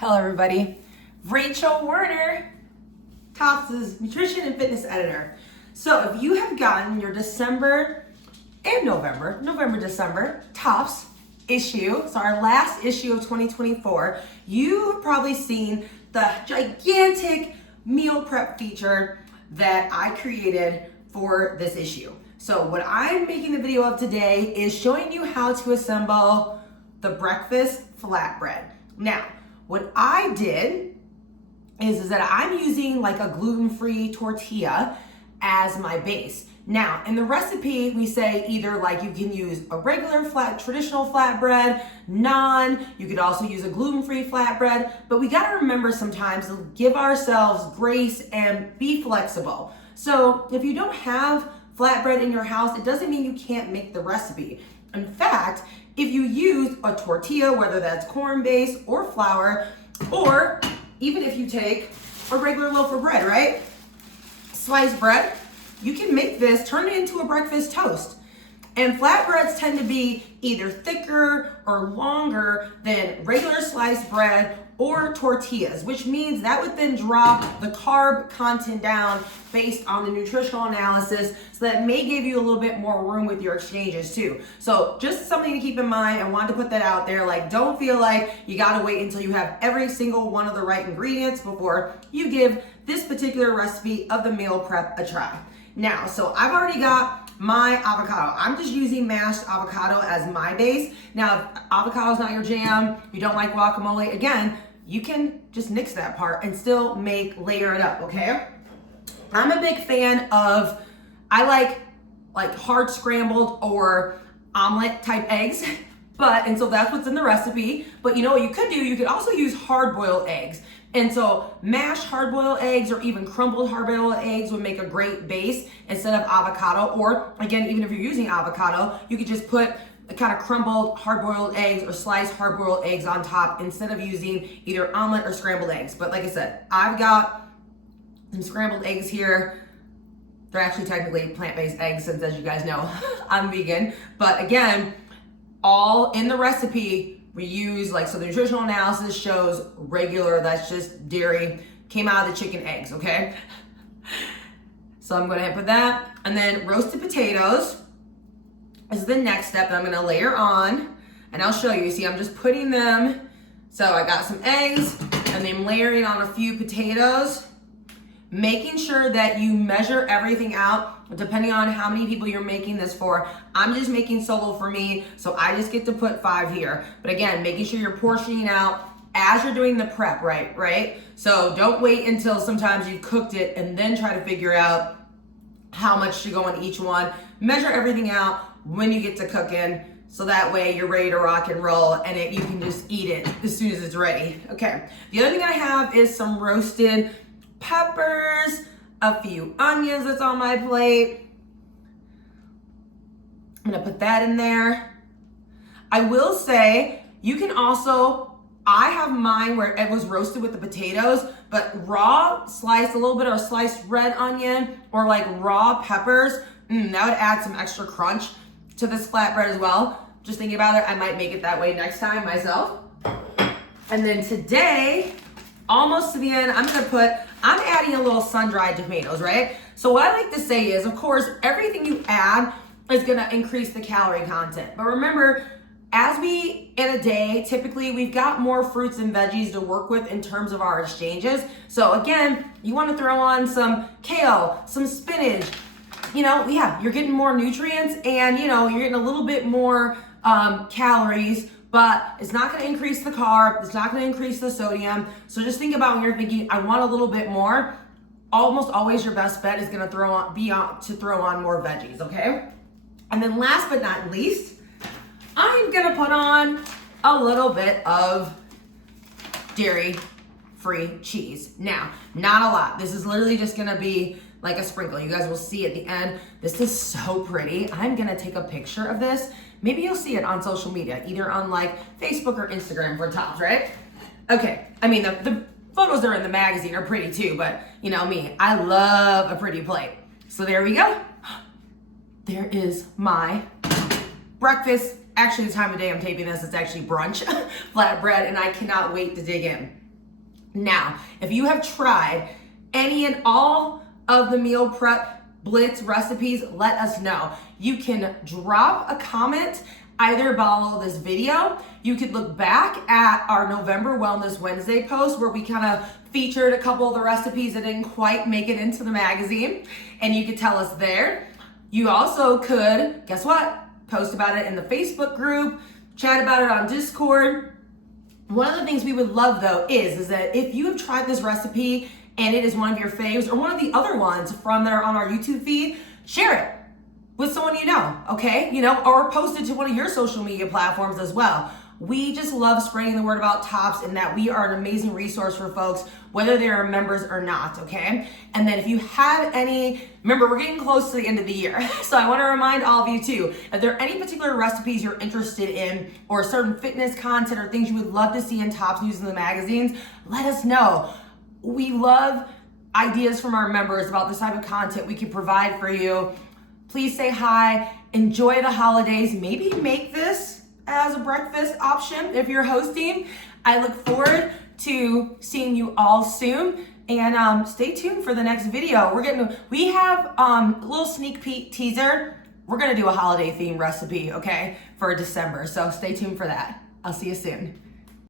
Hello everybody, Rachel Werner, Tops' nutrition and fitness editor. So if you have gotten your December and November, Tops issue, so our last issue of 2024, you've probably seen the gigantic meal prep feature that I created for this issue. So what I'm making the video of today is showing you how to assemble the breakfast flatbread. Now, what I did is that I'm using like a gluten-free tortilla as my base. Now, in the recipe, we say either like you can use a regular traditional flatbread, naan, you could also use a gluten-free flatbread, but we gotta remember sometimes to give ourselves grace and be flexible. So if you don't have flatbread in your house, it doesn't mean you can't make the recipe. In fact, if you use a tortilla, whether that's corn-based or flour, or even if you take a regular loaf of bread, right? Sliced bread, you can make this, turn it into a breakfast toast. And flatbreads tend to be either thicker or longer than regular sliced bread or tortillas, which means that would then drop the carb content down based on the nutritional analysis, so that may give you a little bit more room with your exchanges too. So just something to keep in mind. I wanted to put that out there. Like, don't feel like you gotta wait until you have every single one of the right ingredients before you give this particular recipe of the meal prep a try. Now, so I've already got my avocado. I'm just using mashed avocado as my base. Now, if avocado's not your jam, you don't like guacamole, again, you can just nix that part and still layer it up, okay? I'm a big fan of, I like hard scrambled or omelet type eggs, and so that's what's in the recipe. But you know what you could do? You could also use hard boiled eggs. And so mashed hard-boiled eggs or even crumbled hard-boiled eggs would make a great base instead of avocado. Or again, even if you're using avocado, you could just put kind of crumbled hard-boiled eggs or sliced hard-boiled eggs on top instead of using either omelet or scrambled eggs. But like I said, I've got some scrambled eggs here. They're actually technically plant-based eggs, since, as you guys know, I'm vegan. But again, all in the recipe, we use, so the nutritional analysis shows regular, that's just dairy, came out of the chicken eggs, okay? So I'm gonna put that, and then roasted potatoes is the next step that I'm gonna layer on, and I'll show you. See, I'm just putting them, so I got some eggs, and then layering on a few potatoes, making sure that you measure everything out depending on how many people you're making this for. I'm just making solo for me, so I just get to put 5 here. But again, making sure you're portioning out as you're doing the prep, right? So don't wait until sometimes you've cooked it and then try to figure out how much to go on each one. Measure everything out when you get to cooking, so that way you're ready to rock and roll, and you can just eat it as soon as it's ready. Okay, the other thing I have is some roasted peppers, a few onions that's on my plate. I'm gonna put that in there. I will say, you can also, I have mine where it was roasted with the potatoes, but raw, sliced a little bit, or sliced red onion, or like raw peppers, that would add some extra crunch to this flatbread as well. Just thinking about it, I might make it that way next time myself. And then today, almost to the end, I'm adding a little sun-dried tomatoes, right? So what I like to say is, of course, everything you add is gonna increase the calorie content. But remember, in a day, typically we've got more fruits and veggies to work with in terms of our exchanges. So again, you wanna throw on some kale, some spinach, you're getting more nutrients, and you're getting a little bit more calories, but it's not gonna increase the carb, it's not gonna increase the sodium. So just think about when you're thinking, I want a little bit more, almost always your best bet is gonna throw on more veggies, okay? And then last but not least, I'm gonna put on a little bit of dairy-free cheese. Now, not a lot. This is literally just gonna be like a sprinkle. You guys will see at the end. This is so pretty. I'm gonna take a picture of this. Maybe you'll see it on social media, either on Facebook or Instagram for Tops, right? Okay, I mean, the photos that are in the magazine are pretty too, but you know me, I love a pretty plate. So there we go. There is my breakfast. Actually, the time of day I'm taping this, it's actually brunch flatbread, and I cannot wait to dig in. Now, if you have tried any and all of the Meal Prep Blitz recipes, let us know. You can drop a comment either below this video. You could look back at our November Wellness Wednesday post where we kind of featured a couple of the recipes that didn't quite make it into the magazine, and you could tell us there. You also could, guess what? Post about it in the Facebook group, chat about it on Discord. One of the things we would love though is that if you have tried this recipe and it is one of your faves or one of the other ones from there on our YouTube feed, share it with someone you know, okay? Or post it to one of your social media platforms as well. We just love spreading the word about Tops and that we are an amazing resource for folks, whether they're members or not, okay? And then if you have any, remember we're getting close to the end of the year, so I wanna remind all of you too, if there are any particular recipes you're interested in or certain fitness content or things you would love to see in Tops News in the magazines, let us know. We love ideas from our members about this type of content we can provide for you. Please say hi, enjoy the holidays, maybe make this as a breakfast option if you're hosting. I look forward to seeing you all soon, and stay tuned for the next video. We have a little sneak peek teaser. We're gonna do a holiday themed recipe, okay, for December, so stay tuned for that. I'll see you soon.